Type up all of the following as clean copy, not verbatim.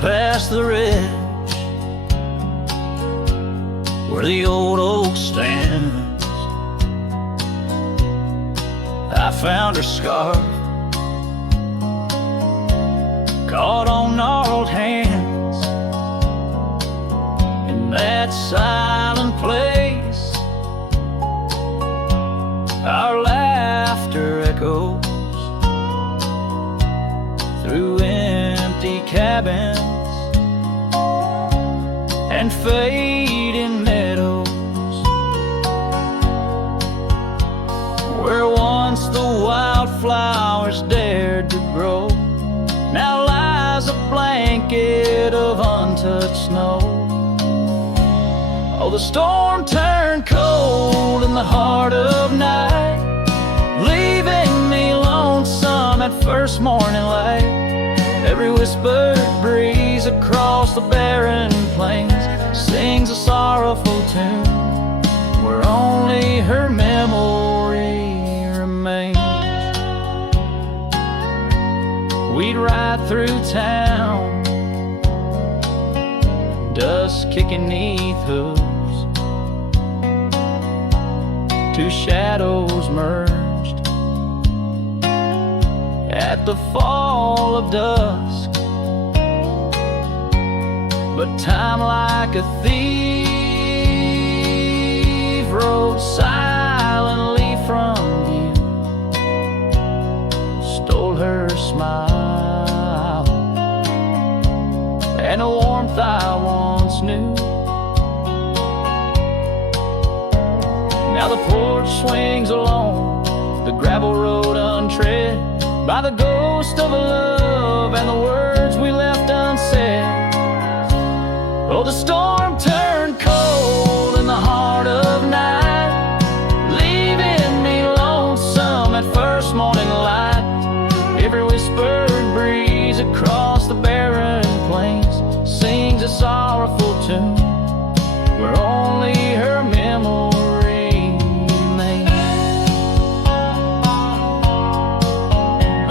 past the ridge where the old oak stands, I found her scarf caught on gnarled hands in that silent place. Our laughter echoes through empty cabins and fading meadows, where once the wildflowers dared to grow, now lies a blanket of untouched snow. Oh, the storm turned cold in the heart of night, leaving me lonesome at first morning light. Every whispered breeze across the barren plains sings a sorrowful tune, where only her memory remains. We'd ride through town, dust kicking 'neath hooves, two shadows merged at the fall of dusk. But time, like a thief, rode silently from view, stole her smile and a warmth I once knew. Now the porch swings alone, the gravel road untread by the ghost of a love and the words we left unsaid. Oh, the storm turned cold in the heart of night, leaving me lonesome at first morning light. Every whispered breeze across the barren plains sings a sorrowful tune, where only her memory remains.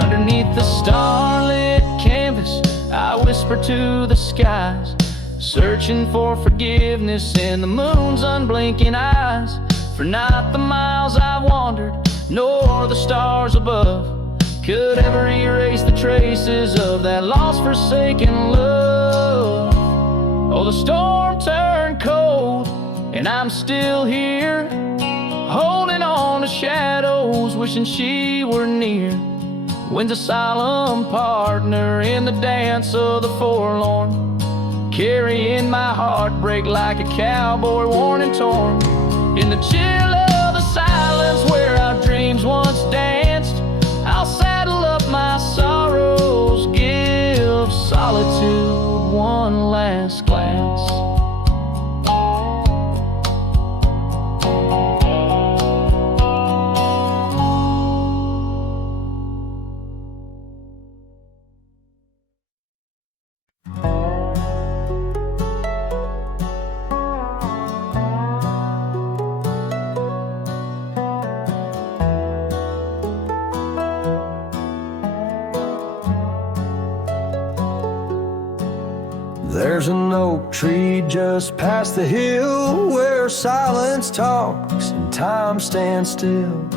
Underneath the starlit canvas, I whisper to the skies, searching for forgiveness in the moon's unblinking eyes. For not the miles I've wandered, nor the stars above could ever erase the traces of that lost, forsaken love. Oh, the storm turned cold, and I'm still here, holding on to shadows, wishing she were near. Wind's a solemn partner in the dance of the forlorn, carrying my heartbreak like a cowboy worn and torn. In the chill of the silence where our dreams once danced, I'll saddle up my sorrows, give solitude one last glance. There's an oak tree just past the hill where silence talks and time stands still.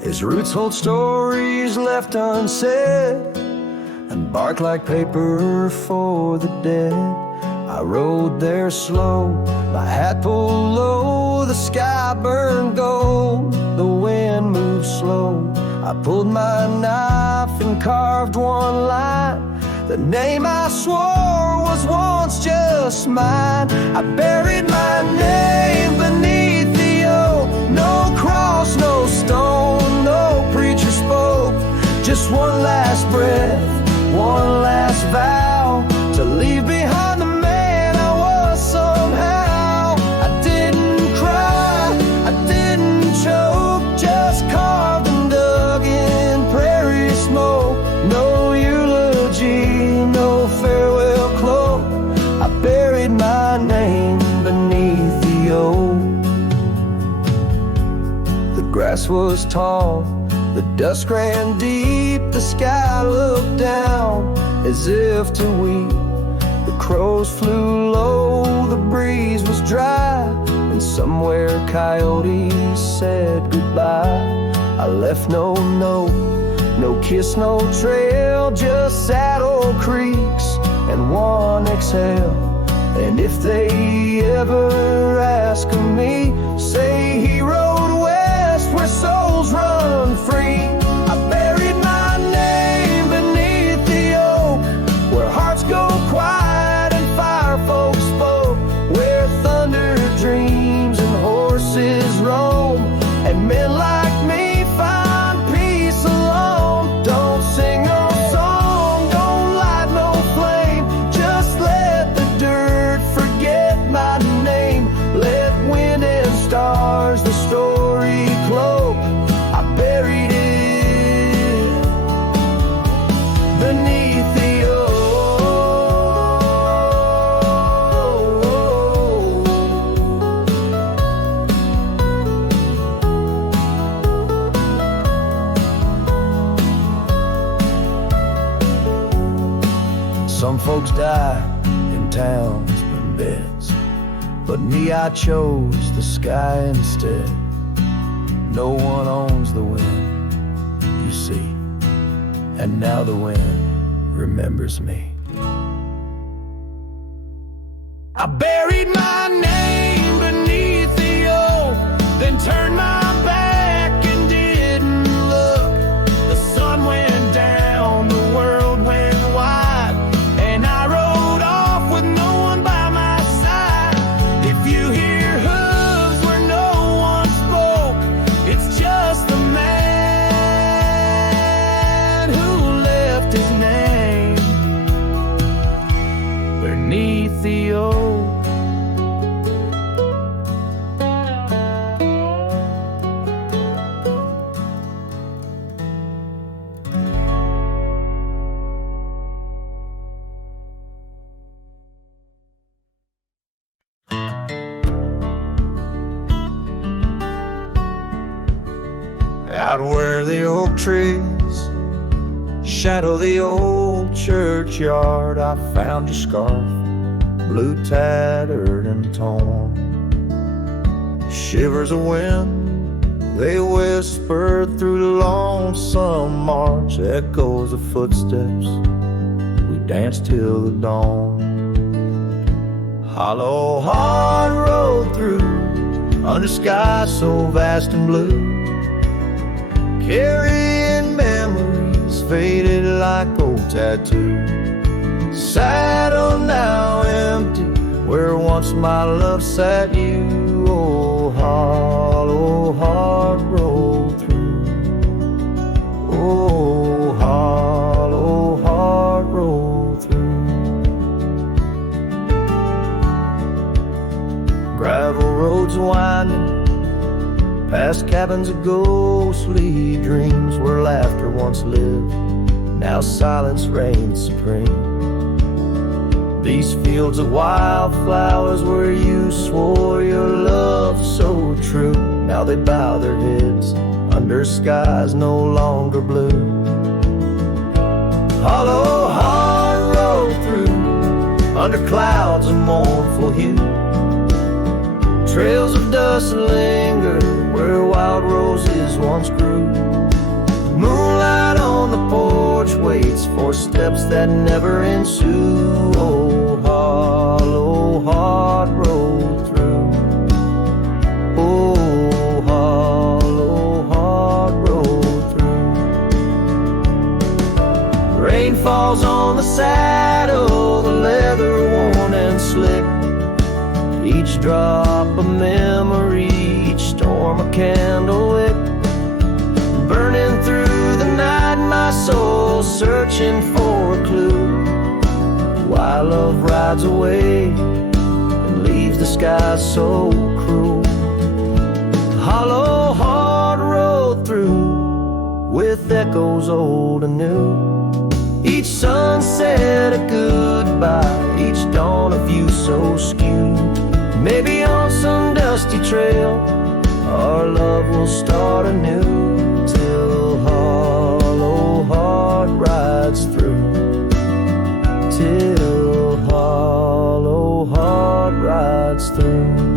His roots hold stories left unsaid and bark like paper for the dead. I rode there slow, my hat pulled low, the sky burned gold, the wind moved slow. I pulled my knife and carved one line, the name I swore was once just mine. I buried my name beneath the oak, no cross, no stone, no preacher spoke. Just one last breath, one last vow, to leave behind the man I was somehow. I didn't cry, I didn't choke, just carved and dug in prairie smoke. No eulogy, no farewell cloak, I buried my name beneath the oak. The grass was tall, the dusk ran deep, the sky looked down as if to weep. The crows flew low, the breeze was dry, and somewhere coyotes said goodbye. I left no note, no kiss, no trail, just sad old creeks and one exhale. And if they ever ask of me, say he rode west where souls run free. I buried my name beneath the oak, where hearts go quiet and fire folks spoke, where thunder dreams and horses roam, and men like me find peace alone. Don't sing no song, don't light no flame, just let the dirt forget my name. Let wind and stars the story cloak. I buried it beneath the oak. Some folks die in towns and beds, but me, I chose the sky instead. No one owns the wind, you see, and now the wind remembers me. I buried my name beneath the oak, then turned my back and didn't look. The sun went down, the world went wide, and I rode off with no one by my side. If you hear hooves where no one spoke, it's just the man who left his name beneath the oak. Out where the oak trees shadow the old churchyard, I found your scarf, blue tattered and torn. Shivers of wind, they whisper through the lonesome march, echoes of footsteps, we dance till the dawn. Hollow heart road through, under skies so vast and blue, carrying memories faded like old tattoos. Saddle now empty, where once my love sat you. Oh, hollow heart roll through. Oh, hollow heart roll through. Gravel roads winding past cabins of ghostly dreams, where laughter once lived, now silence reigns supreme. These fields of wildflowers where you swore your love so true, now they bow their heads under skies no longer blue. Hollow heart roll through, under clouds of mournful hue. Trails of dust linger where wild roses once grew. Moonlight on the porch waits for steps that never ensue. Oh, hollow heart roll through. Oh, hollow heart roll through. Rain falls on the saddle, the leather worn and slick. Each drop a memory, each storm a candle wick. Burning through the night, my soul searching for a clue. Why love rides away and leaves the sky so cruel. Hollow heart road through, with echoes old and new. Each sunset a goodbye, each dawn a view so skewed. Maybe on some dusty trail, our love will start anew, till hollow heart rides through, till heart cuts through.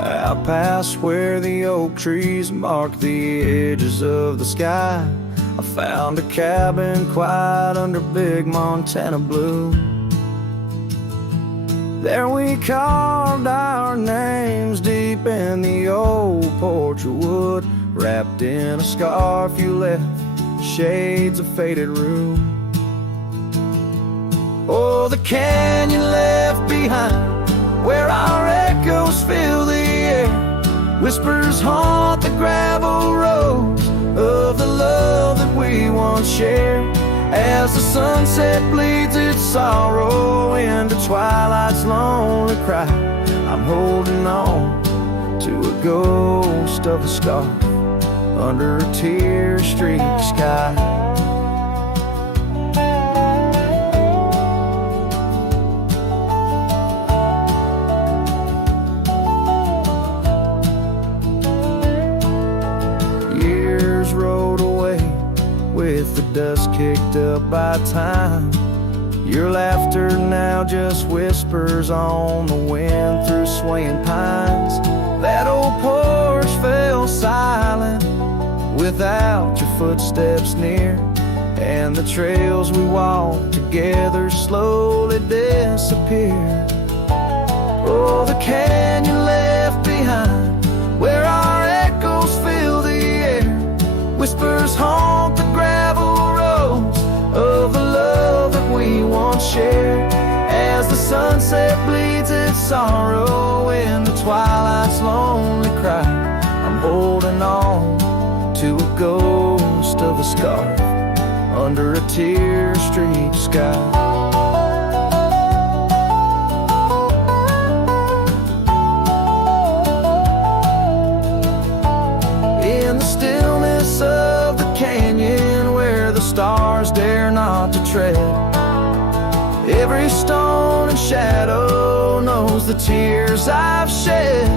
Out past where the oak trees mark the edges of the sky, I found a cabin quiet under big Montana blue. There we carved our names deep in the old porch of wood, wrapped in a scarf you left, shades of faded rue. Oh, the canyon left behind, where our echoes fill the air, whispers haunt the gravel roads of the love that we once shared. As the sunset bleeds its sorrow into twilight's lonely cry, I'm holding on to a ghost of a scarf under a tear-streaked sky. With the dust kicked up by time, your laughter now just whispers on the wind through swaying pines. That old porch fell silent without your footsteps near, and the trails we walked together slowly disappeared. Oh, the canyon left behind, where our echoes fill the air, whispers haunt the gravel roads of the love that we once shared. As the sunset bleeds its sorrow in the twilight's lonely cry, I'm holding on to a ghost of a scarf under a tear-streaked sky. Of the canyon where the stars dare not to tread, every stone and shadow knows the tears I've shed.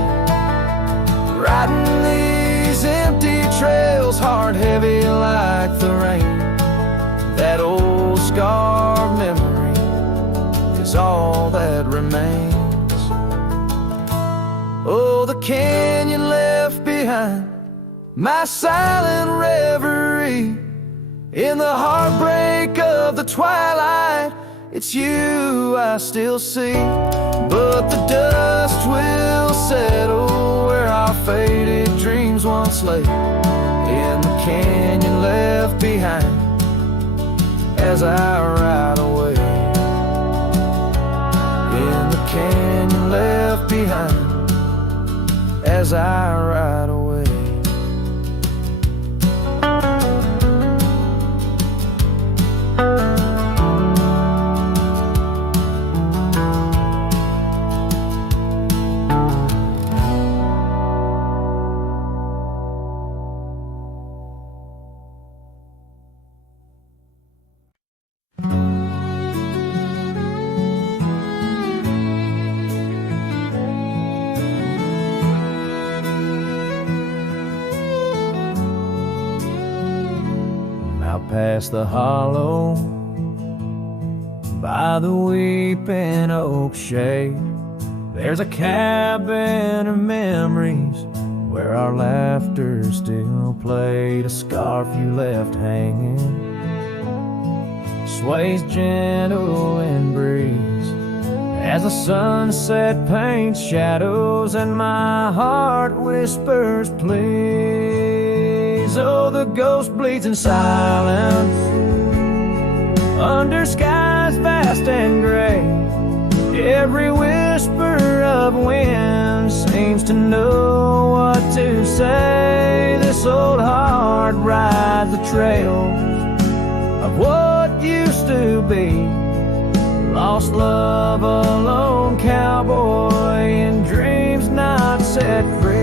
Riding these empty trails, heart heavy like the rain, that old scarred memory is all that remains. Oh, the canyon left behind, my silent reverie in the heartbreak of the twilight. It's you I still see, but the dust will settle where our faded dreams once lay, in the canyon left behind as I ride away. In the canyon left behind as I ride away. Past the hollow by the weeping oak shade, there's a cabin of memories where our laughter still played. A scarf you left hanging sways gentle in breeze as the sunset paints shadows and my heart whispers please. Oh, the ghost bleeds in silence under skies vast and gray. Every whisper of wind seems to know what to say. This old heart rides the trails of what used to be. Lost love, a lone cowboy in dreams not set free.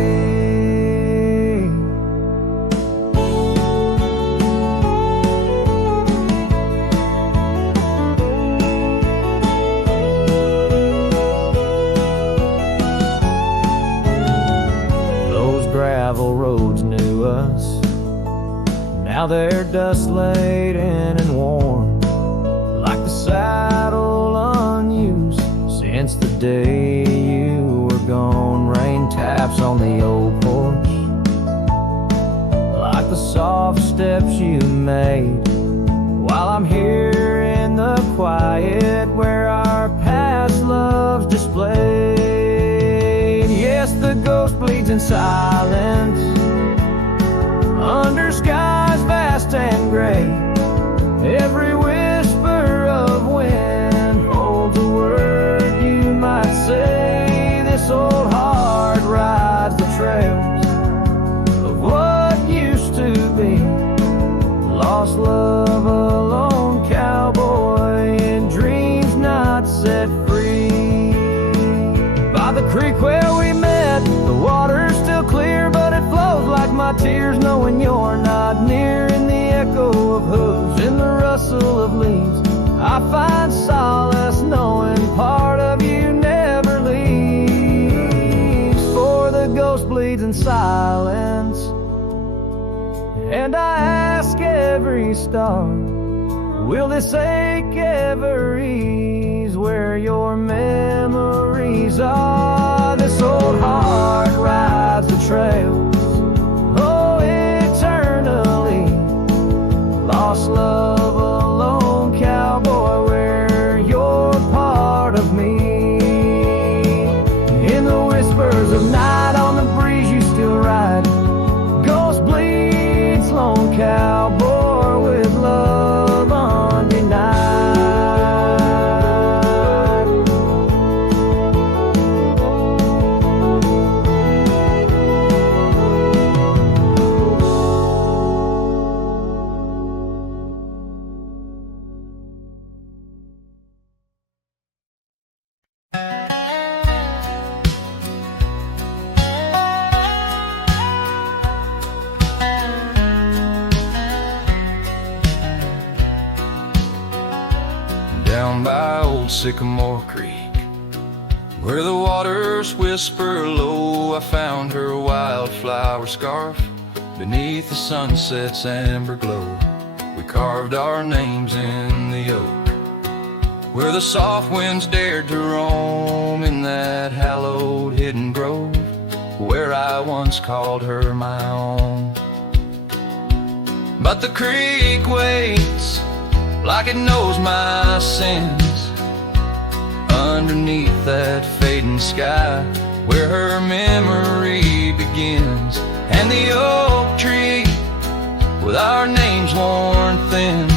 Those gravel roads knew us. Now they're dust laden and worn, like the saddle unused since the day you were gone. Rain taps on the old porch, like the soft steps you made, while I'm here in the quiet where our past loves displayed. Yes, the ghost bleeds in silence under skies vast and gray. Every whisper of wind holds a word you might say. This old heart rides the trails of what used to be. Lost love, a lone cowboy, and dreams not set free. By the creek where we met, the water's still clear, but it flows like my tears, knowing you're not near. In the echo of hooves, in the rustle of leaves, I find solace knowing part of you never leaves. For the ghost bleeds in silence, and I ask every star, will this ache ever ease where your memories are? This old heart rides the trails, oh, eternally. Lost love, a lone cowboy, where you're part of me. In the whispers of night, on the breeze you still ride. Ghost bleeds, lone cowboy, with love undenied. Down by old Sycamore Creek, where the waters whisper low, I found her wildflower scarf beneath the sunset's amber glow. We carved our names in the oak, where the soft winds dared to roam, in that hallowed hidden grove, where I once called her my own. But the creek waits like it knows my sins, underneath that fading sky, where her memory begins. And the oak tree, with our names worn thin,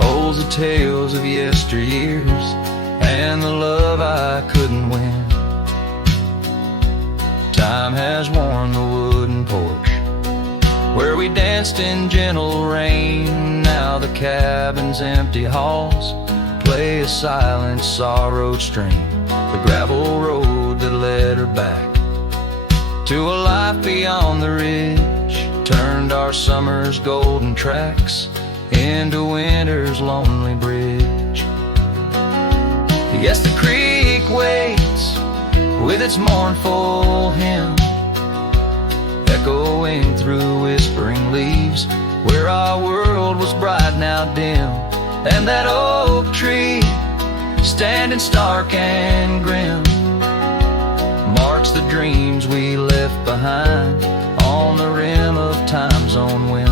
holds the tales of yesteryears and the love I couldn't win. Time has worn the wooden porch, where we danced in gentle rain. Now the cabin's empty halls play a silent, sorrowed strain. The gravel road that led her back to a life beyond the ridge turned our summer's golden tracks into winter's lonely bridge. Yes, the creek waits with its mournful hymn, echoing through whispering leaves, where our world was bright, now dim. And that oak tree, standing stark and grim, marks the dreams we left behind on the rim of time's own wind.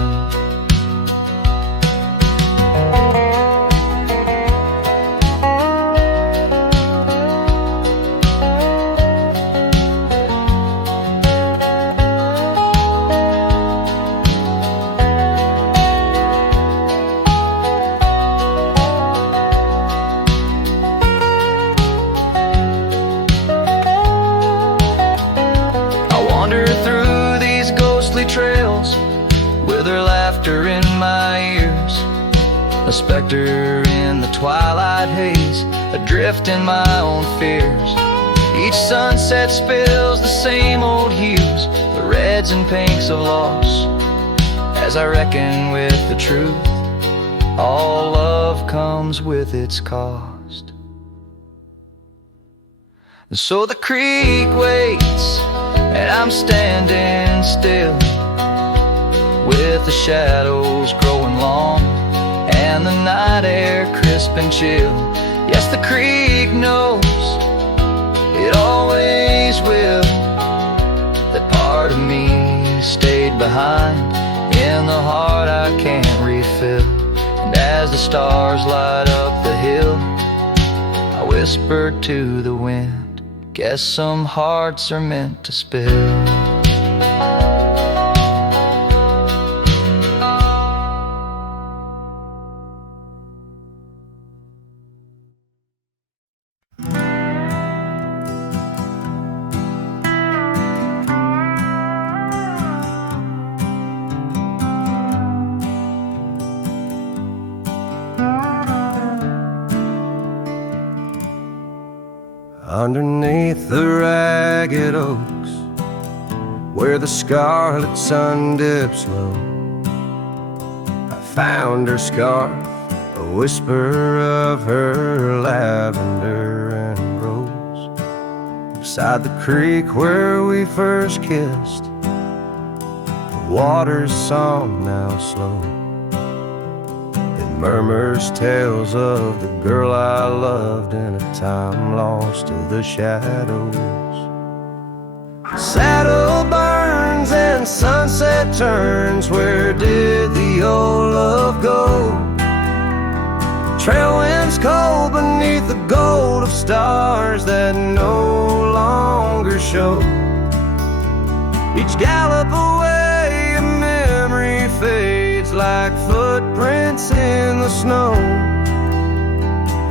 Trails with her laughter in my ears, a specter in the twilight haze, adrift in my own fears. Each sunset spills the same old hues, the reds and pinks of loss. As I reckon with the truth, all love comes with its cost. And so the creek waits, and I'm standing still, with the shadows growing long and the night air crisp and chill. Yes, the creek knows, it always will, that part of me stayed behind in the heart I can't refill. And as the stars light up the hill, I whisper to the wind, guess some hearts are meant to spill. Underneath the ragged oaks, where the scarlet sun dips low, I found her scarf, a whisper of her lavender and rose. Beside the creek where we first kissed, the water's song now slow, murmurs tales of the girl I loved in a time lost to the shadows. Saddle burns and sunset turns, where did the old love go? Trail winds cold beneath the gold of stars that no longer show. Each gallop away a memory fades like footprints in the snow.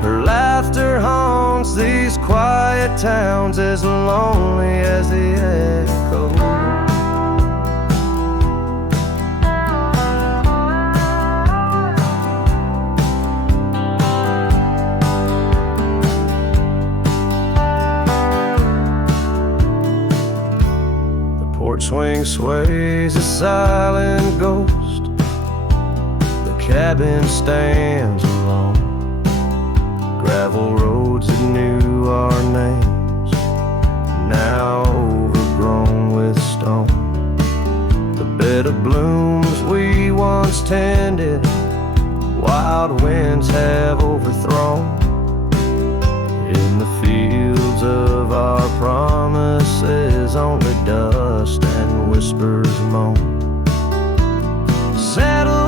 Her laughter haunts these quiet towns as lonely as the echo. The porch swing sways a silent ghost. Cabin stands alone, gravel roads that knew our names, now overgrown with stone. The bed of blooms we once tended, wild winds have overthrown. In the fields of our promises, only dust and whispers moan. Settle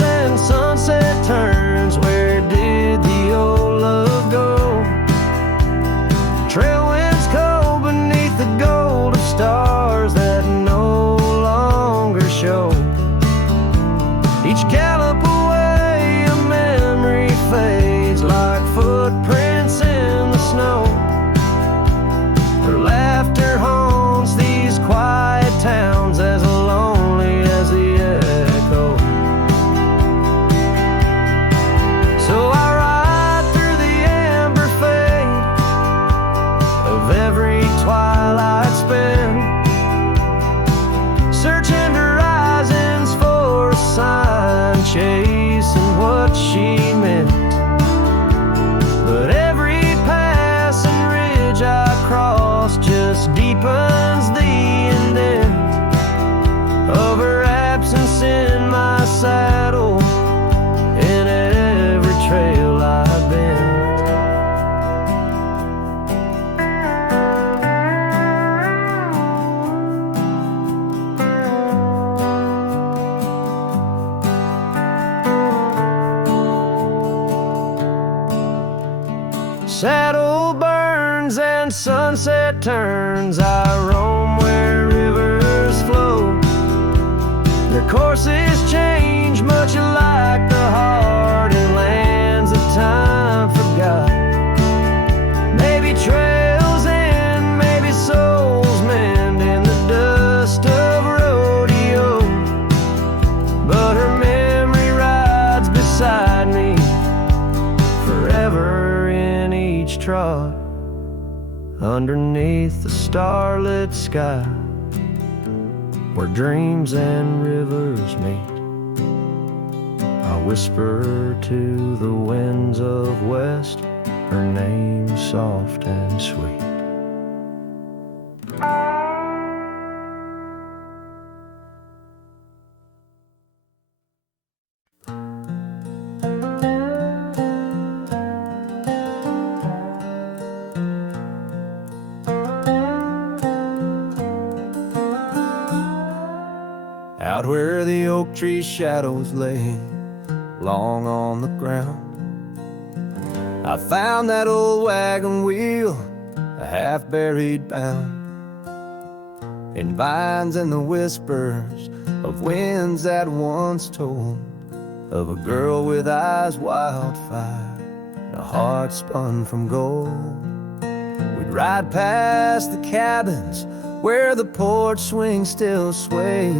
and sunset turns, where did the old love go? Trail winds cold beneath the gold of stars that no longer show. Each gallop away a memory fades like footprints in the snow. Her laughter haunts these quiet towns as lonely as the echo. So I ride through the amber fade of every twilight spent, searching horizons for a sign, chasing what she meant. But every pass and ridge I cross just deepens the indent of her absence in my saddle, in every trail I've been. Saddle burns and sunset turns, I roam where rivers flow. Their courses change much like the heart in lands of time forgot. Maybe trails end, maybe souls mend in the dust of rodeo. But her memory rides beside me forever in each trot underneath the starlit sky, where dreams and rivers meet. I whisper to the winds of west, her name soft and sweet. Out where the oak tree shadows lay long on the ground, I found that old wagon wheel, a half-buried bound in vines and the whispers of winds that once told of a girl with eyes wildfire and a heart spun from gold. We'd ride past the cabins where the porch swings still sway,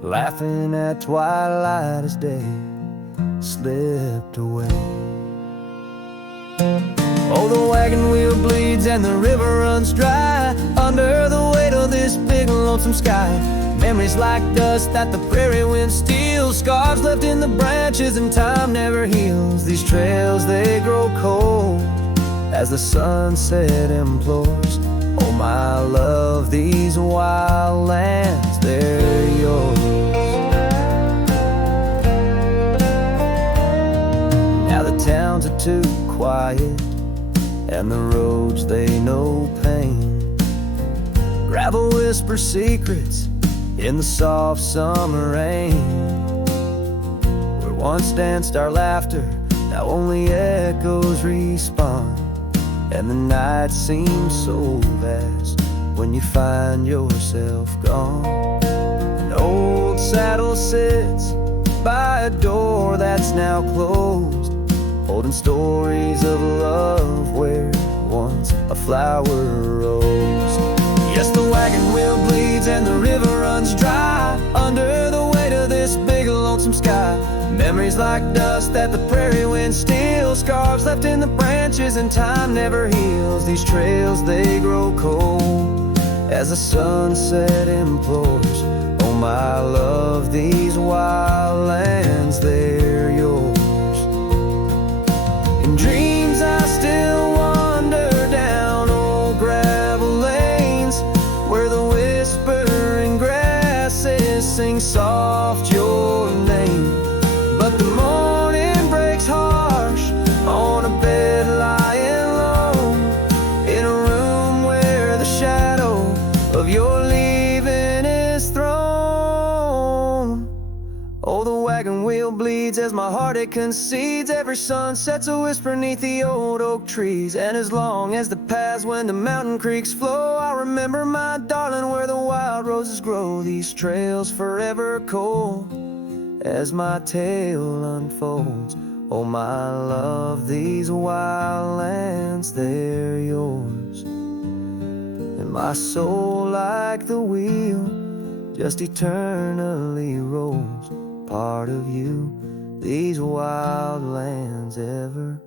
laughing at twilight as day slipped away. Oh, the wagon wheel bleeds and the river runs dry under the weight of this big lonesome sky. Memories like dust that the prairie wind steals, scars left in the branches and time never heals. These trails, they grow cold as the sunset implores. Oh, my love, these wild lands, they're yours. Now the towns are too quiet and the roads, they know pain. Gravel whispers secrets in the soft summer rain. Where once danced our laughter, now only echoes respond. And the night seems so vast when you find yourself gone. An old saddle sits by a door that's now closed, holding stories of love where once a flower rose. Yes, the wagon wheel bleeds and the river runs dry under the weight of this big lonesome sky. Memories like dust that the prairie wind steals, scars left in the branches and time never heals. These trails, they grow cold as the sunset implores. Oh, my love, these wild lands, they're yours. In dreams I still wander down old gravel lanes where the whispering grasses sing soft your name. But the morning breaks harsh on a bed lying low in a room where the shadow of your leaving is thrown. Oh, the wagon wheel bleeds as my heart it concedes. Every sunset's a whisper neath the old oak trees. And as long as the paths when the mountain creeks flow, I'll remember my darling where the wild roses grow. These trails forever cold as my tale unfolds. Oh, my love, these wild lands, they're yours. And my soul like the wheel just eternally rolls, part of you, these wild lands evermore.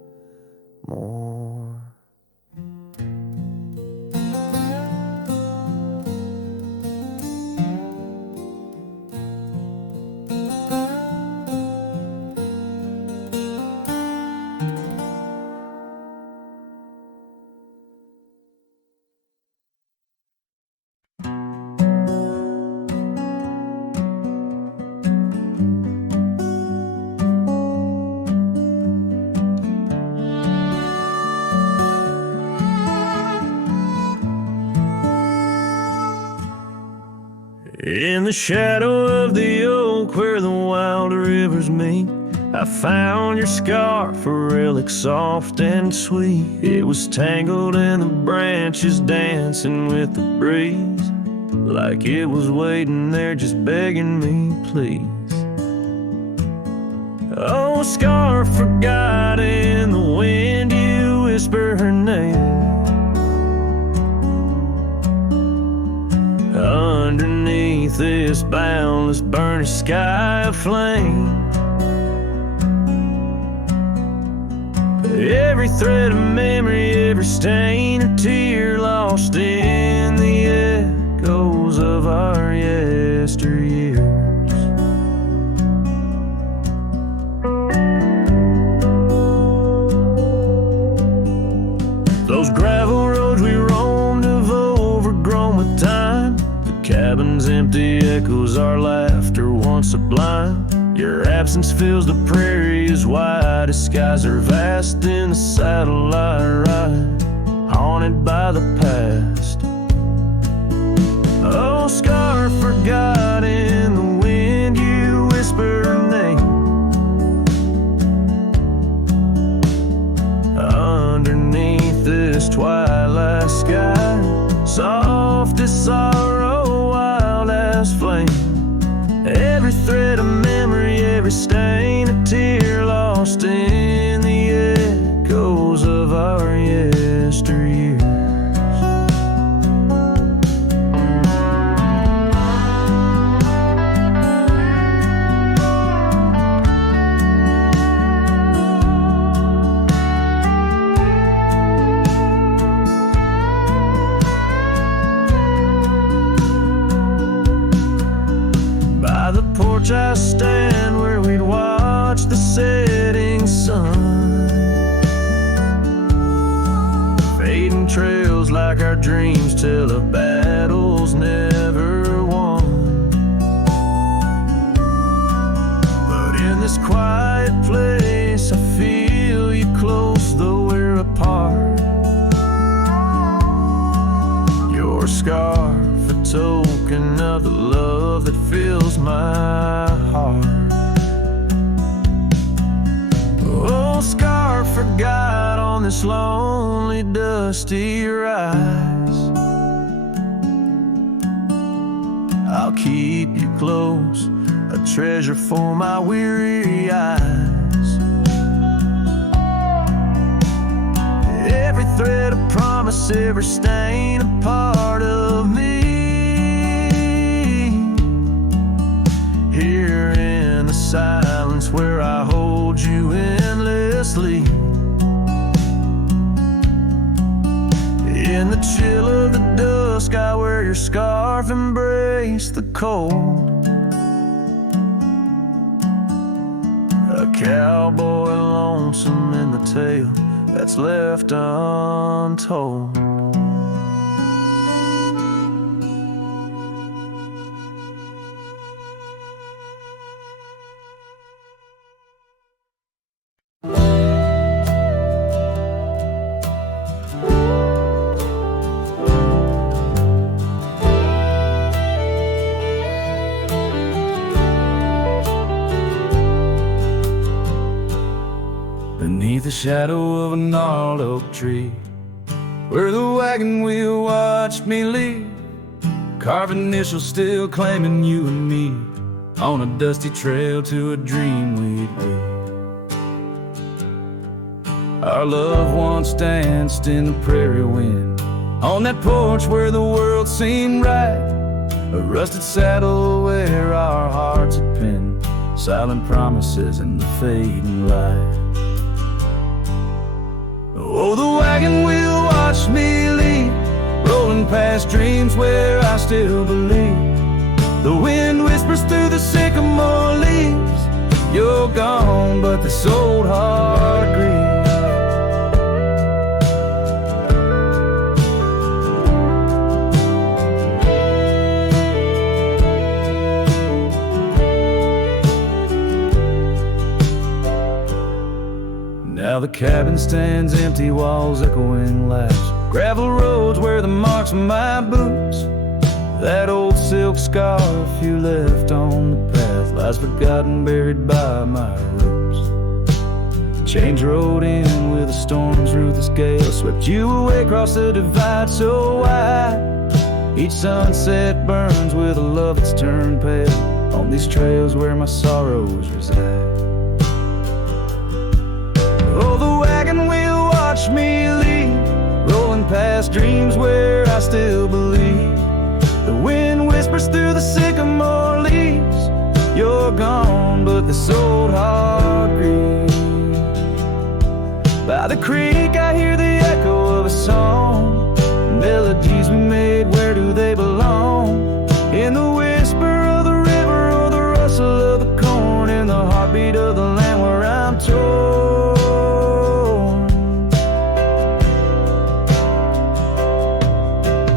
In the shadow of the oak where the wild rivers meet, I found your scarf, a relic soft and sweet. It was tangled in the branches, dancing with the breeze, like it was waiting there just begging me, please. Oh, scarf forgot in the wind, you whisper her name. Underneath this boundless burning sky of flame, Every thread of memory, every stain or tear lost in the echoes of our yesteryears. Those gravel roads we roamed have overgrown with time. The cabin's empty echoes our laughter once sublime. Your absence fills the prairie as wide as skies are vast in the satellite ride, haunted by the past. Oh, scar forgot in the wind, you whisper her name. Underneath this twilight sky, soft as sorrow, wild as flame. Every thread of memory, every stain, a tear lost in the echoes of our yesteryears. I stand where we'd watch the setting sun, fading trails like our dreams tell of battles never won. But in this quiet place I feel you close though we're apart. Your scarf, a token of the love that fills my heart. Oh, scar forgot on this lonely dusty rise. I'll keep you close, a treasure for my weary eyes. Every thread a promise, every stain a part of me. Here in the silence where I hold you endlessly, in the chill of the dusk I wear your scarf, embrace the cold. A cowboy lonesome in the tale that's left untold. Beneath the shadow of a gnarled oak tree, where the wagon wheel watched me leave, carved initials still claiming you and me, on a dusty trail to a dream we'd be. Our love once danced in the prairie wind, on that porch where the world seemed right, a rusted saddle where our hearts had pinned, silent promises in the fading light. Oh, the wagon wheel watched me leave, rolling past dreams where I still believe. The wind whispers through the sycamore leaves, you're gone, but this old heart grieves. Now the cabin stands empty, walls echoing laughs, gravel roads where the marks of my boots, that old silk scarf you left on the path lies forgotten, buried by my roots. The change rode in with a storm's ruthless gale, swept you away across the divide so wide. Each sunset burns with a love that's turned pale, on these trails where my sorrows reside. Oh, the wagon wheel watched me leave, rolling past dreams where I still believe. The wind whispers through the sycamore leaves, you're gone, but this old heart grieves. By the creek I hear the echo of a song. Melodies we made, where do they belong? In the whisper of the river or the rustle of the corn, in the heartbeat of the land where I'm torn.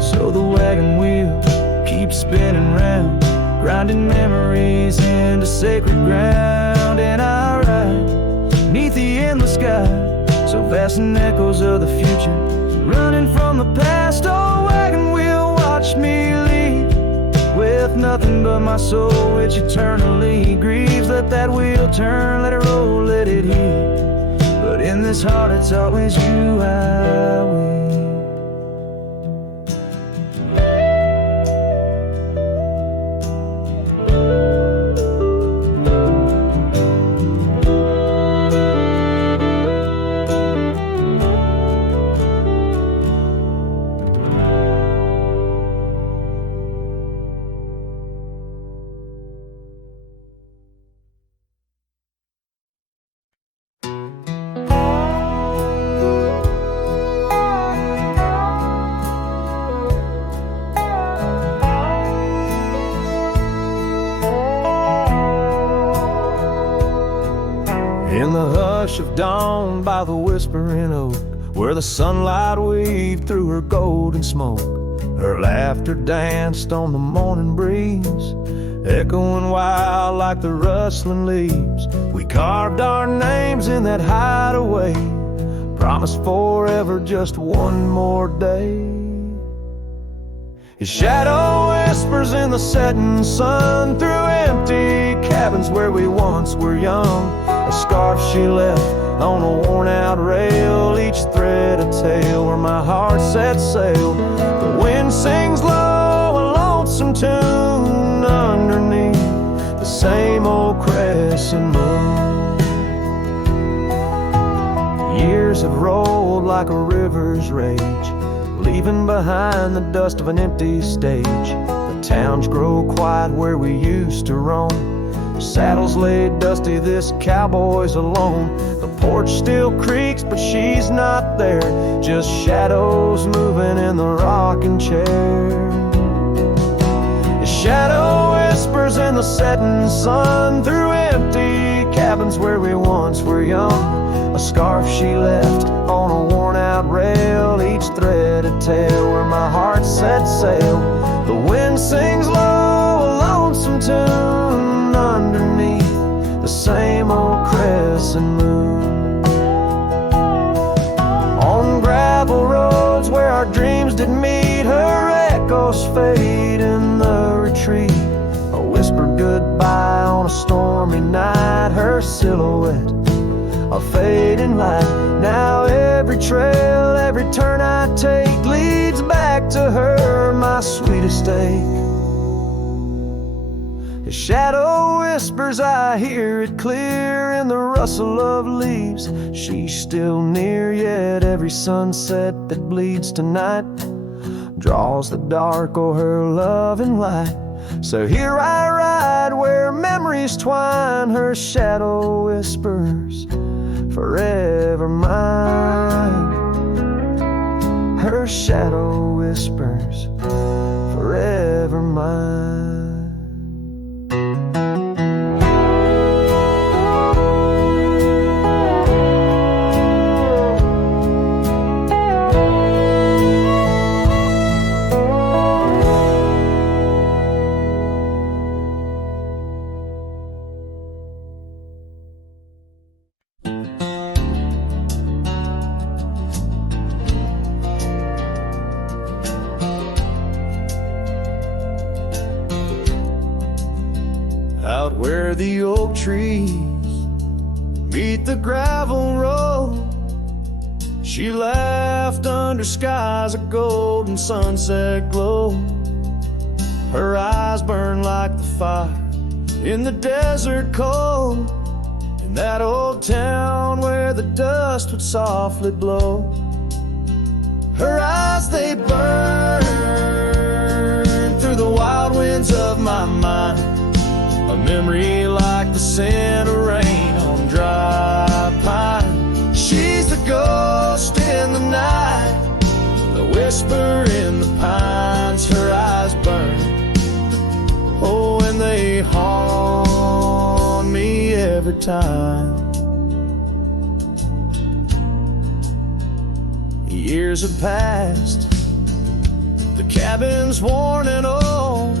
So the wagon wheel keeps spinning round, grinding memories into sacred ground. And I ride beneath the endless sky, so vast and echoes of the future, running from the past. Oh, wagon wheel, watch me leave, with nothing but my soul, which eternally grieves. Let that wheel turn, let it roll, let it heal, but in this heart it's always you I will. In the hush of dawn by the whispering oak, where the sunlight weaved through her golden smoke, her laughter danced on the morning breeze, echoing wild like the rustling leaves. We carved our names in that hideaway, promised forever just one more day. His shadow whispers in the setting sun, through empty cabins where we once were young. A scarf she left on a worn-out rail, each thread a tale where my heart set sail. The wind sings low, a lonesome tune underneath the same old crescent moon. Years have rolled like a river's rage, leaving behind the dust of an empty stage. The towns grow quiet where we used to roam, saddles laid dusty, this cowboy's alone. The porch still creaks, but she's not there, just shadows moving in the rocking chair. His shadow whispers in the setting sun, through empty cabins where we once were young. A scarf she left on a worn-out rail, each thread a tale where my heart set sail. The wind sings low, a lonesome tune underneath the same old crescent moon. On gravel roads where our dreams did meet, her echoes fade in the retreat. A whispered goodbye on a stormy night, her silhouette a fading light. Now every trail, every turn I take leads back to her, my sweetest ache. His shadow whispers, I hear it clear in the rustle of leaves. She's still near, yet every sunset that bleeds tonight draws the dark o'er her loving light. So here I ride where memories twine, her shadow whispers, forever mine. Her shadow whispers, forever mine. Out where the oak trees meet the gravel road, she laughed under skies of golden sunset glow. Her eyes burned like the fire in the desert cold, in that old town where the dust would softly blow. Her eyes, they burn through the wild winds of my mind, a memory like the scent of rain on dry pine. She's the ghost night. The whisper in the pines, her eyes burn. Oh, and they haunt me every time. Years have passed, the cabin's worn and old,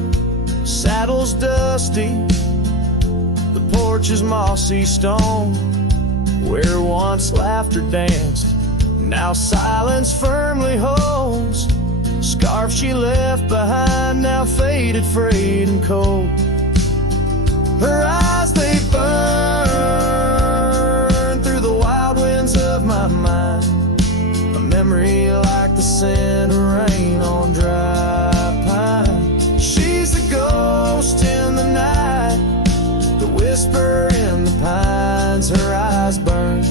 saddle's dusty, the porch is mossy stone. Where once laughter danced, now silence firmly holds. Scarf she left behind, now faded, frayed and cold. Her eyes, they burn through the wild winds of my mind. A memory like the scent of rain on dry pine. She's the ghost in the night, the whisper in the pines. Her eyes burn,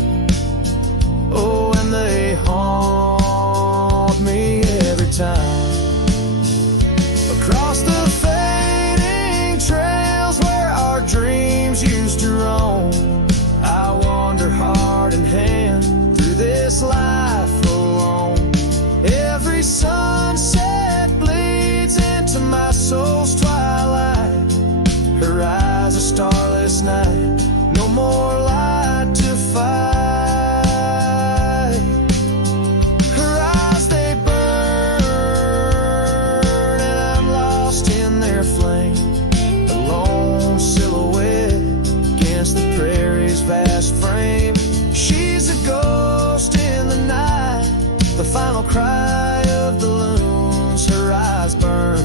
oh, and they haunt me every time. Across the fading trails where our dreams used to roam, I wander heart in hand through this life alone. Every sunset bleeds into my soul's twilight. Her eyes a starless night, no more light to fight. Her eyes, they burn, and I'm lost in their flame. A lone silhouette against the prairie's vast frame. She's a ghost in the night, the final cry of the loons. Her eyes burn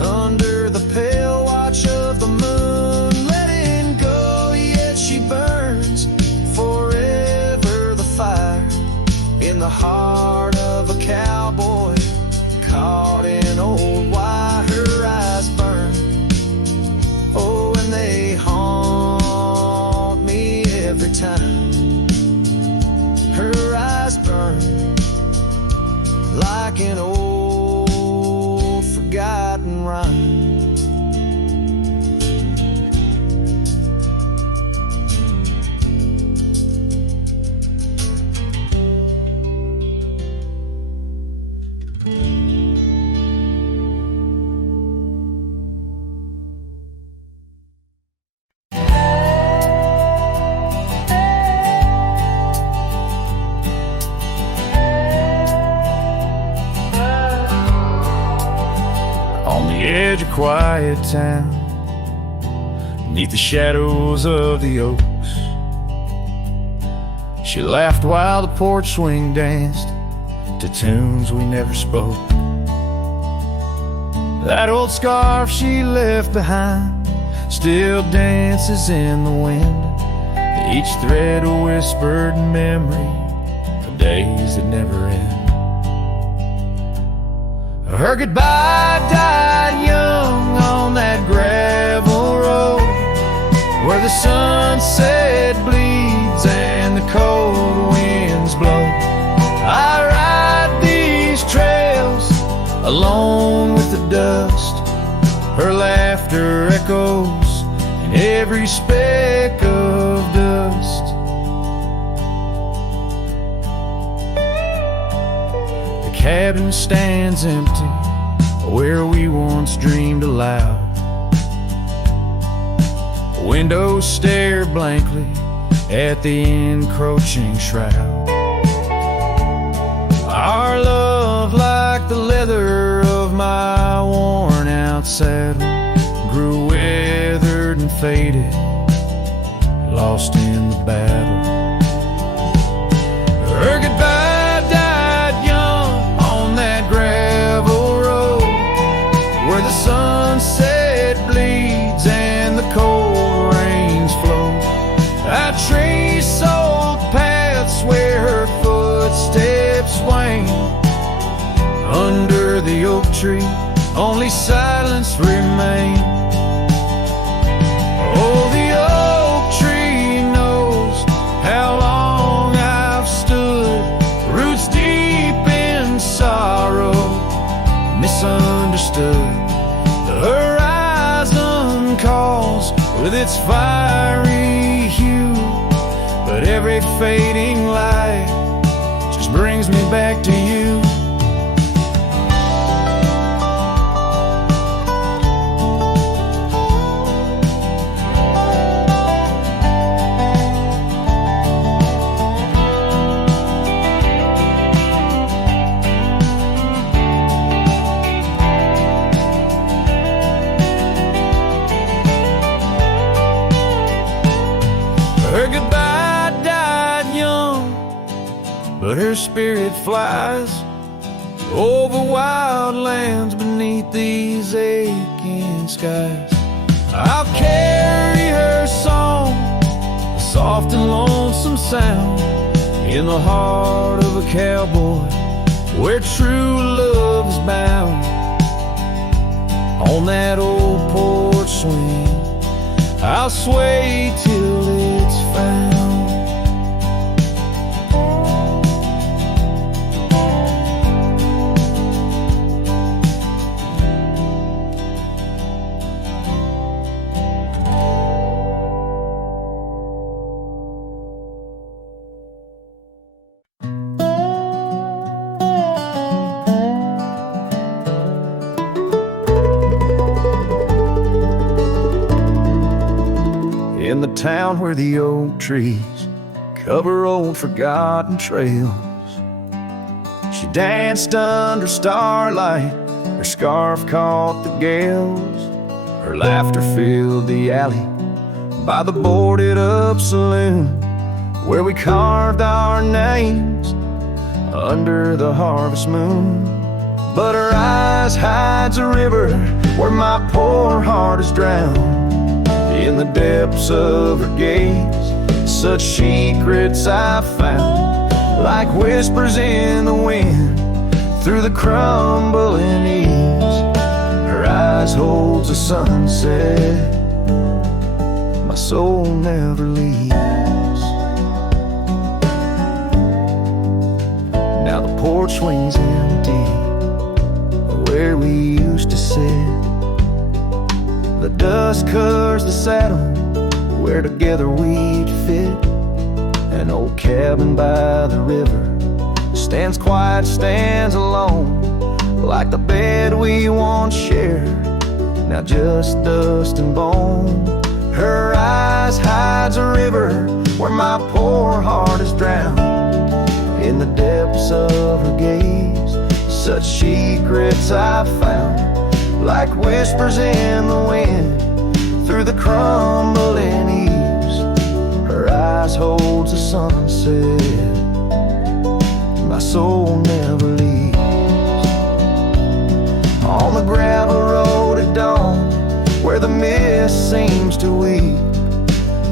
under the pale watch of the moon, letting go, yet she burns forever. The fire in the heart of a cowboy caught in old wire. Her eyes burn, oh, and they haunt me every time. Her eyes burn like an old forgotten rhyme. On the edge of quiet town, neath the shadows of the oaks, she laughed while the porch swing danced to tunes we never spoke. That old scarf she left behind still dances in the wind, each thread a whispered memory of days that never end. Her goodbye died young on that gravel road, where the sunset bleeds and the cold winds blow. I ride these trails alone with the dust. Her laughter echoes in every speck of dust. The cabin stands empty where we once dreamed aloud. Windows stare blankly at the encroaching shroud. Our love, like the leather of my worn out saddle, grew weathered and faded, lost in the battle. Her goodbye died young on that gravel road, where the sunset bleeds and the cold rains flow. I trace old paths where her footsteps wane. Under the oak tree, only silence remains. Oh, the oak tree knows how long I've stood, roots deep in sorrow, misunderstood. The horizon calls with its fiery hue, but every fading light just brings back to you. Her goodbye died young, but her spirit flies over wild lands beneath these aching skies. I'll carry her song, a soft and lonesome sound, in the heart of a cowboy where true love is bound. On that old porch swing, I'll sway till it's found. In the town where the oak trees cover old forgotten trails, she danced under starlight, her scarf caught the gales. Her laughter filled the alley by the boarded up saloon, where we carved our names under the harvest moon. But her eyes hides a river where my poor heart is drowned. In the depths of her gaze, such secrets I found, like whispers in the wind through the crumbling eaves. Her eyes holds a sunset my soul never leaves. Now the porch swing's empty where we used to sit. The dust covers the saddle where together we'd fit. An old cabin by the river stands quiet, stands alone, like the bed we once shared, now just dust and bone. Her eyes hides a river where my poor heart is drowned. In the depths of her gaze, such secrets I found, like whispers in the wind through the crumbling eaves. Her eyes holds a sunset my soul never leaves. On the gravel road at dawn, where the mist seems to weep,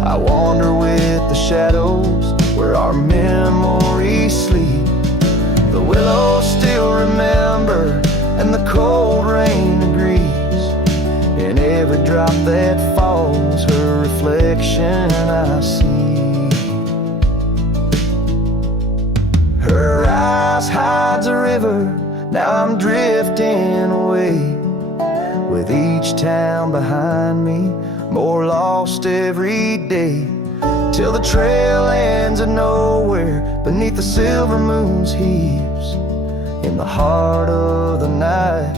I wander with the shadows where our memories sleep. The willows still remember and the cold rain agrees. In every drop that falls, her reflection I see. Her eyes hides a river, now I'm drifting away, with each town behind me, more lost every day, till the trail ends at nowhere beneath the silver moon's heaves. In the heart of the night,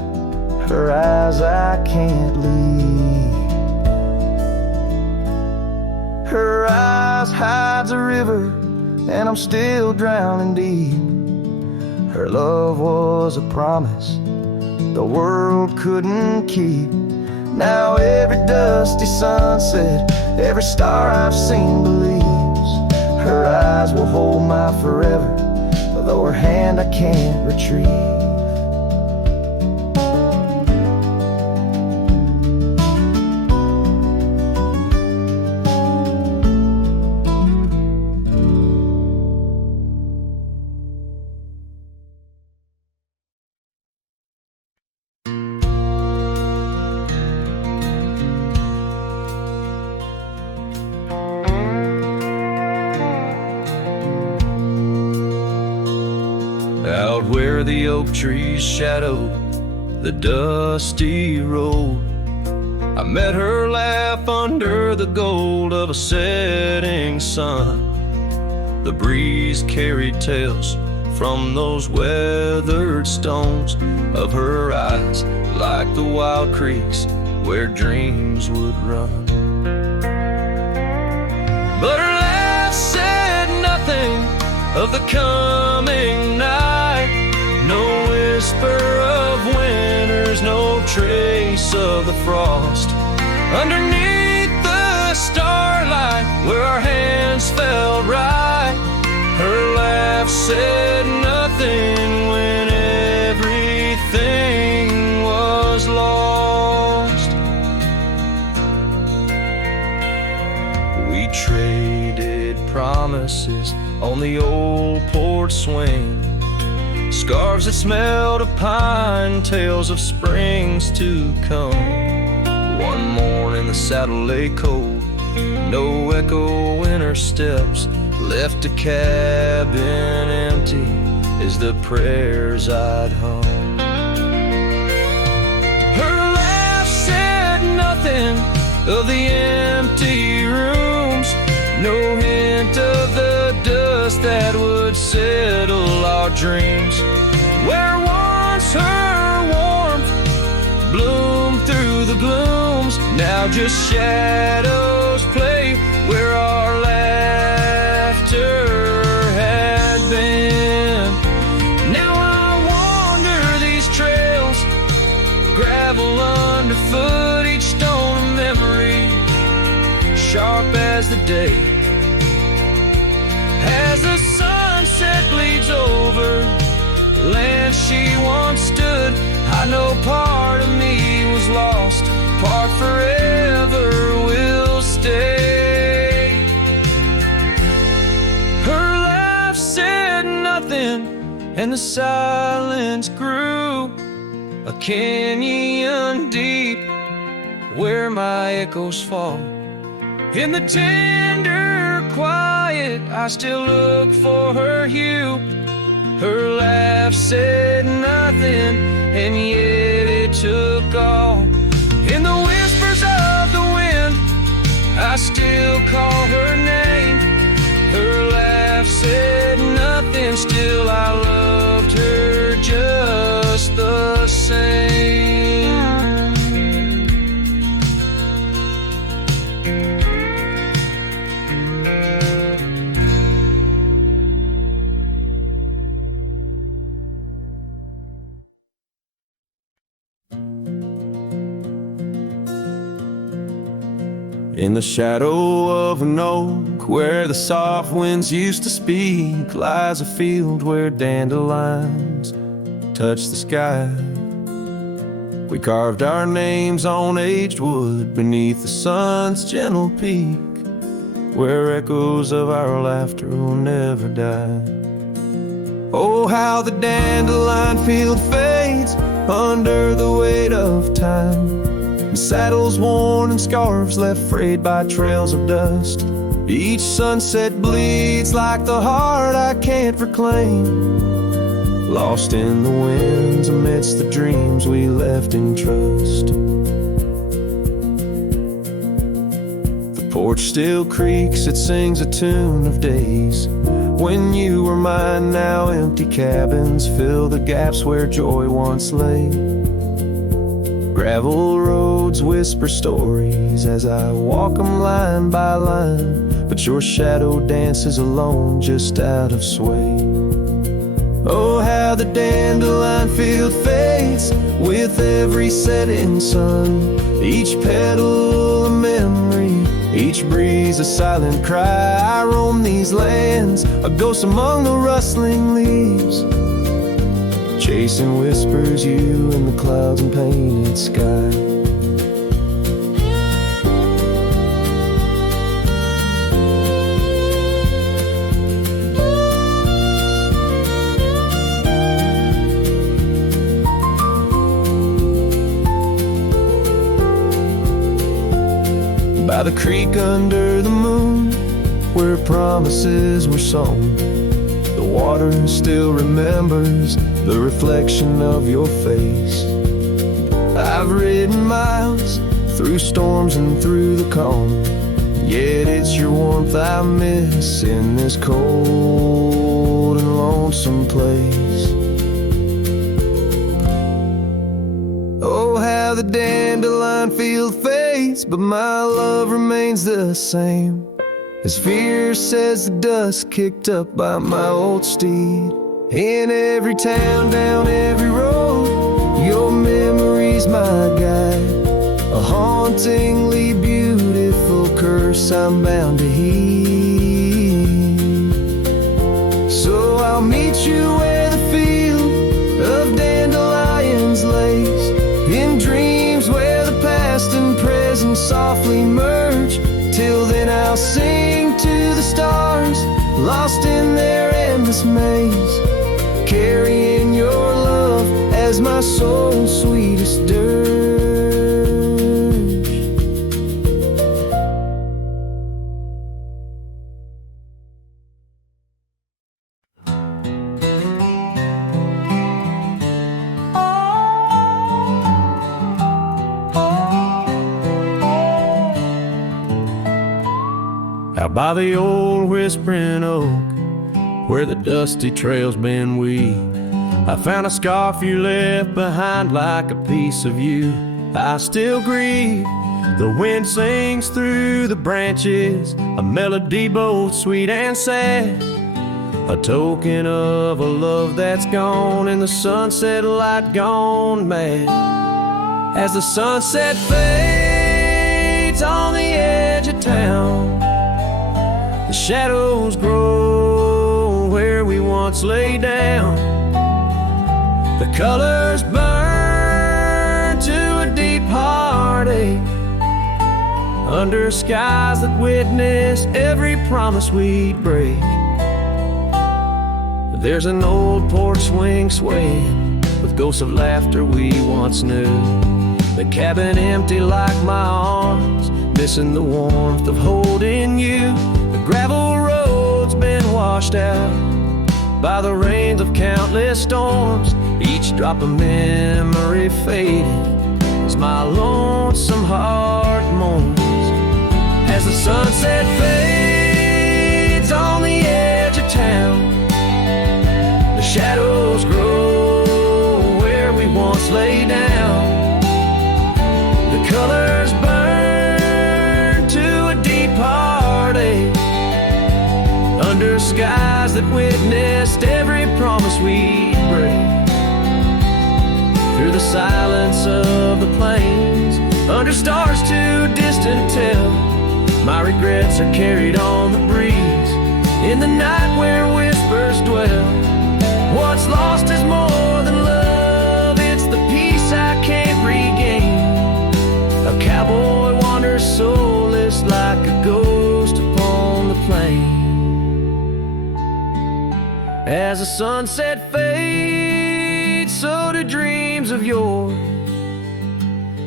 her eyes I can't leave. Her eyes hides a river, and I'm still drowning deep. Her love was a promise the world couldn't keep. Now every dusty sunset, every star I've seen believes her eyes will hold my forever, though her hand I can't retrieve. Out where the oak trees shadow the dusty road, I met her laugh under the gold of a setting sun. The breeze carried tales from those weathered stones of her eyes, like the wild creeks where dreams would run. But her laugh said nothing of the coming night, no whisper of winters, no trace of the frost. Underneath the starlight where our hands felt right, her laugh said nothing when everything was lost. We traded promises on the old porch swing, scarves that smelled of pine, tales of springs to come. One morning the saddle lay cold, no echo in her steps, left a cabin empty as the prayers I'd hung. Her laugh said nothing of the empty rooms, no hint of the dust that would settle our dreams. Where once her warmth bloomed through the glooms, now just shadows play where our laughter had been. Now I wander these trails, gravel underfoot, each stone a memory, sharp as the day. As the sunset bleeds over land she once stood, I know part of me was lost, part forever will stay. Her laugh said nothing, and the silence grew a canyon deep where my echoes fall. In the tender quiet, I still look for her hue. Her laugh said nothing, and yet it took all. In the whispers of the wind, I still call her name. Her laugh said nothing, still I loved her just the same. In the shadow of an oak where the soft winds used to speak lies a field where dandelions touch the sky. We carved our names on aged wood beneath the sun's gentle peak, where echoes of our laughter will never die. Oh, how the dandelion field fades under the weight of time, and saddles worn and scarves left frayed by trails of dust. Each sunset bleeds like the heart I can't reclaim, lost in the winds amidst the dreams we left in trust. The porch still creaks, it sings a tune of days when you were mine. Now empty cabins fill the gaps where joy once lay. Gravel roads whisper stories as I walk them line by line, but your shadow dances alone just out of sway. Oh, how the dandelion field fades with every setting sun, each petal a memory, each breeze a silent cry. I roam these lands, a ghost among the rustling leaves, chasing whispers, you in the clouds and painted sky. By the creek under the moon, where promises were sown, the water still remembers the reflection of your face. I've ridden miles through storms and through the calm, yet it's your warmth I miss in this cold and lonesome place. Oh, how the dandelion field fades, but my love remains the same, as fierce as the dust kicked up by my old steed. In every town, down every road, your memory's my guide, a hauntingly beautiful curse I'm bound to heed. So I'll meet you where the field of dandelions lays, in dreams where the past and present softly merge. Till then I'll sing to the stars, lost in their endless maze, carrying your love as my soul's sweetest dirge. Out by the old whispering oak, where the dusty trail's been weaved, I found a scarf you left behind like a piece of you. I still grieve. The wind sings through the branches, a melody both sweet and sad, a token of a love that's gone and the sunset light gone mad. As the sunset fades on the edge of town, the shadows grow where we once lay down. The colors burn to a deep heartache, under skies that witnessed every promise we'd break. There's an old porch swing swaying with ghosts of laughter we once knew. The cabin empty like my arms, missing the warmth of holding you. The gravel road's been washed out by the rains of countless storms. Each drop of memory faded as my lonesome heart mourns. As the sunset fades on the edge of town, the shadows grow where we once lay down. The colors burn to a deep heartache, under skies that witnessed every promise we break. Through the silence of the plains, under stars too distant to tell, my regrets are carried on the breeze. In the night where whispers dwell, what's lost is more than love, it's the peace I can't regain. A cowboy wanders soulless like a ghost upon the plain. As the sunset fades, so do dreams of yore.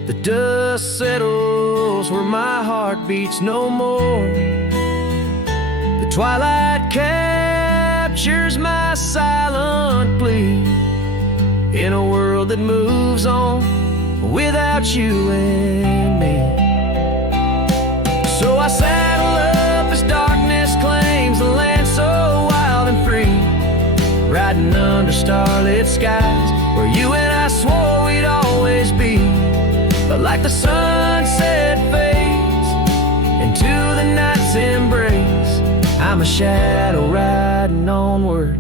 The dust settles where my heart beats no more. The twilight captures my silent plea, in a world that moves on without you and me. So I saddle up as darkness claims the land so wild and free, riding under starlit skies where you and I swore we'd always be. But like the sunset fades into the night's embrace, I'm a shadow riding onward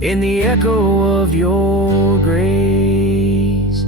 in the echo of your grace.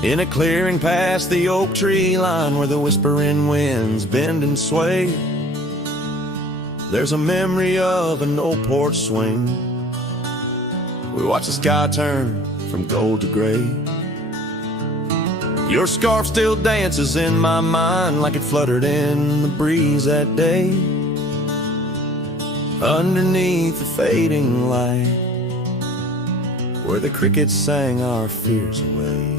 In a clearing past the oak tree line, where the whispering winds bend and sway, there's a memory of an old porch swing. We watch the sky turn from gold to gray. Your scarf still dances in my mind like it fluttered in the breeze that day. underneath the fading light, where the crickets sang our fears away.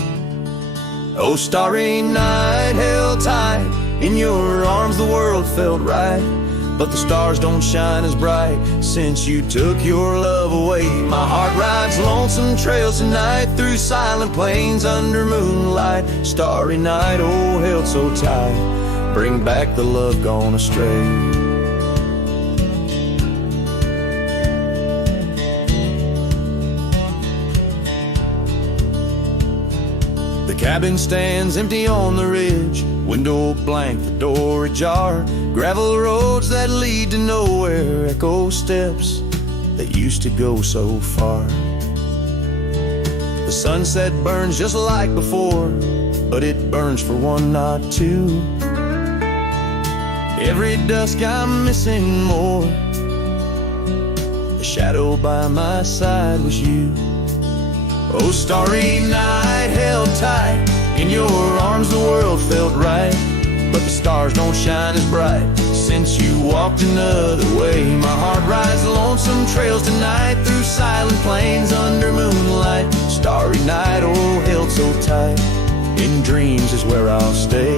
Oh, starry night, held tight in your arms, the world felt right, but the stars don't shine as bright since you took your love away. My heart rides lonesome trails tonight through silent plains under moonlight. Starry night, oh, held so tight, bring back the love gone astray. The cabin stands empty on the ridge, window blank, the door ajar. Gravel roads that lead to nowhere, echo steps that used to go so far. The sunset burns just like before, but it burns for one, not two. Every dusk I'm missing more. The shadow by my side was you. Oh, starry night, held tight in your arms, the world felt right, but the stars don't shine as bright since you walked another way. My heart rides lonesome trails tonight through silent plains under moonlight. Starry night, oh, held so tight, in dreams is where I'll stay.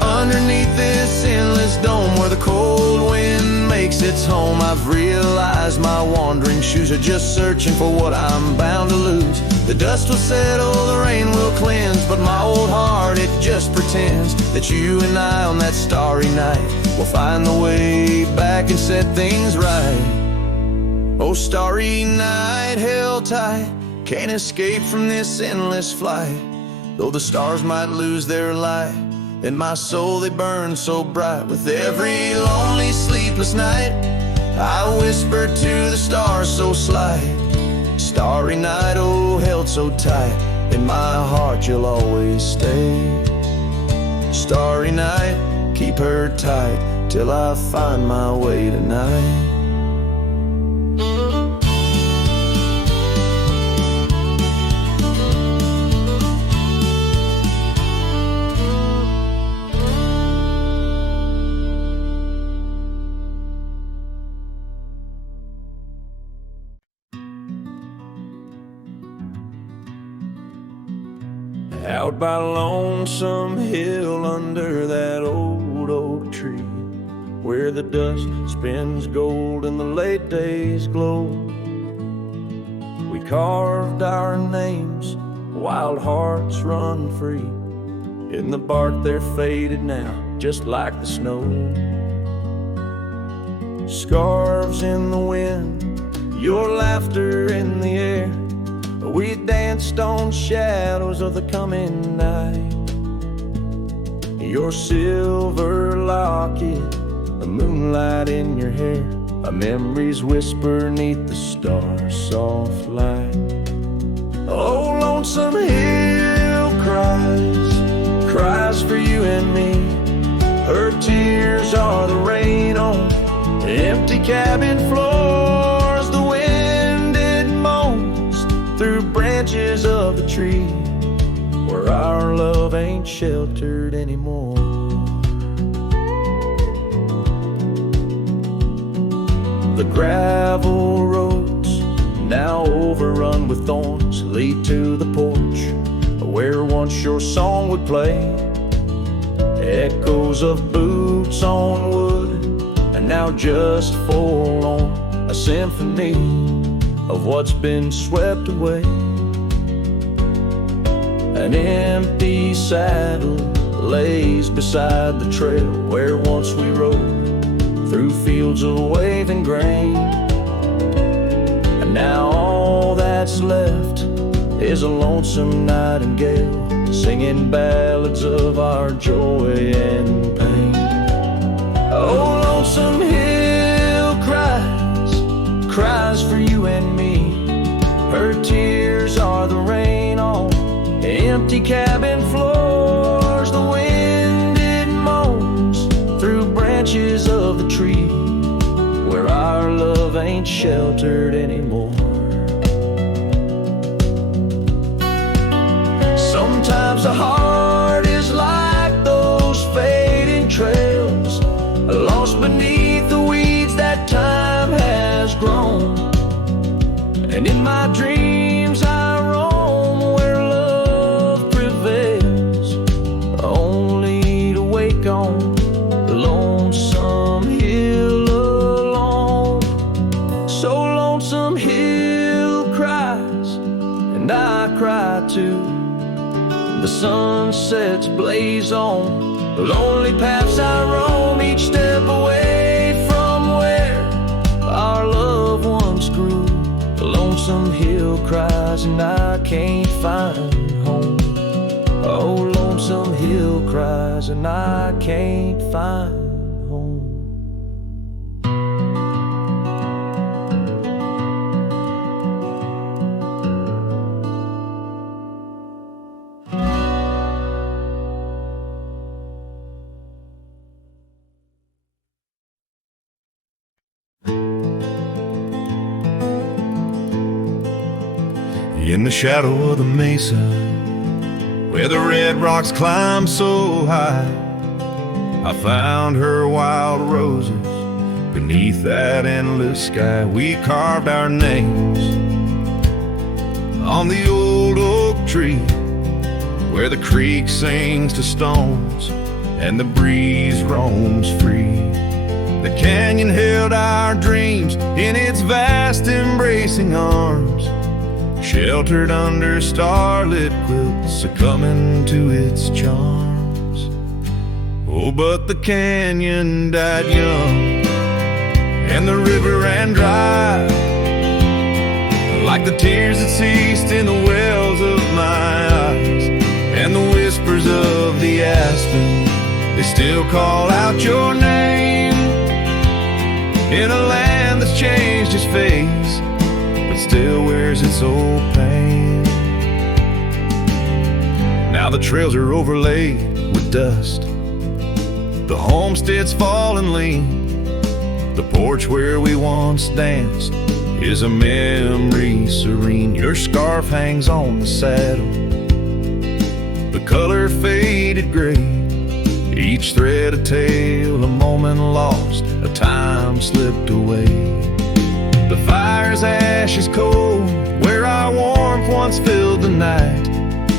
Underneath this endless dome where the cold wind makes its home, I've realized my wandering shoes are just searching for what I'm bound to lose. The dust will settle, the rain will cleanse, but my old heart, it just pretends that you and I on that starry night will find the way back and set things right. Oh, starry night, held tight, can't escape from this endless flight. Though the stars might lose their light, in my soul they burn so bright. With every lonely sleepless night, I whisper to the stars so slight. Starry night, oh, held so tight, in my heart you'll always stay. Starry night, keep her tight till I find my way tonight. Out by Lonesome Hill under that old oak tree, where the dust spins gold and the late days glow, we carved our names, wild hearts run free. In the bark they're faded now, just like the snow. Scarves in the wind, your laughter in the air, we danced on shadows of the coming night. Your silver locket, the moonlight in your hair, a memory's whisper neath the stars' soft light. Oh, Lonesome Hill cries for you and me. Her tears are the rain on empty cabin floors. The wind, it moans through branches of the tree, where our love ain't sheltered anymore. The gravel roads, now overrun with thorns, lead to the porch where once your song would play. Echoes of boots on wood, and now just forlorn, a symphony of what's been swept away. An empty saddle lays beside the trail where once we rode through fields of waving grain. And now all that's left is a lonesome nightingale singing ballads of our joy and pain. Oh, Lonesome Hill cries for you and me. Her tears are the rain on empty cabin floors. The wind, it moans through branches of the tree, where our love ain't sheltered anymore. I cry too. The sunsets blaze on the lonely paths I roam, each step away from where our loved ones grew. The lonesome hill cries and I can't find home. Oh, lonesome hill cries and I can't find home. In the shadow of the mesa, where the red rocks climb so high, I found her wild roses. Beneath that endless sky, we carved our names on the old oak tree, where the creek sings to stones and the breeze roams free. The canyon held our dreams in its vast embracing arms, sheltered under starlit quilts, succumbing to its charms. Oh, but the canyon died young, and the river ran dry, like the tears that ceased in the wells of my eyes. And the whispers of the aspen, they still call out your name, in a land that's changed its face, but still wears its old pain. Now the trails are overlaid with dust, the homestead's fallen lean. The porch where we once danced is a memory serene. Your scarf hangs on the saddle, the color faded gray, each thread a tale, a moment lost, a time slipped away. The fire's ashes cold, where our warmth once filled the night,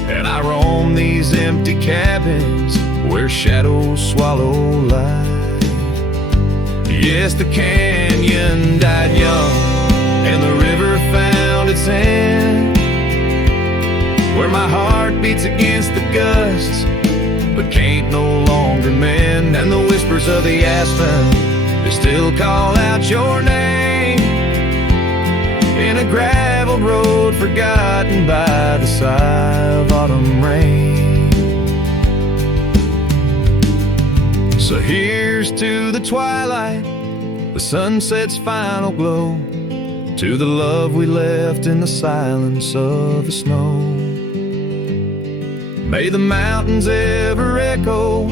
and I roam these empty cabins where shadows swallow light. Yes, the canyon died young, and the river found its end, where my heart beats against the gusts, but can't no longer mend. And the whispers of the aspen, they still call out your name, in a gravel road forgotten by the sigh of autumn rain. So here's to the twilight, the sunset's final glow, to the love we left in the silence of the snow. May the mountains ever echo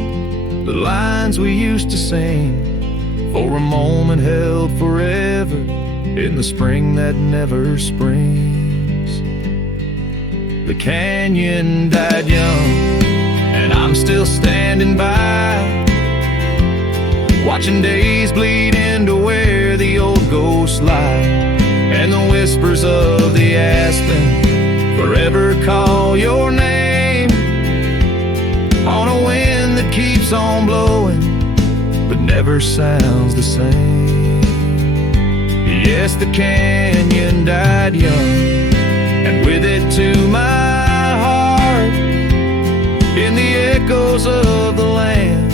the lines we used to sing, for a moment held forever in the spring that never springs. The canyon died young, and I'm still standing by, watching days bleed into where the old ghosts lie. And the whispers of the aspen forever call your name, on a wind that keeps on blowing but never sounds the same. Yes, the canyon died young, and with it to my heart, in the echoes of the land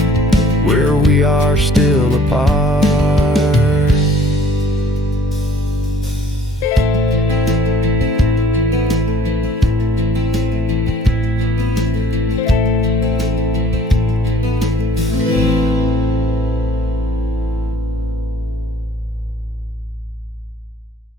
where we are still apart.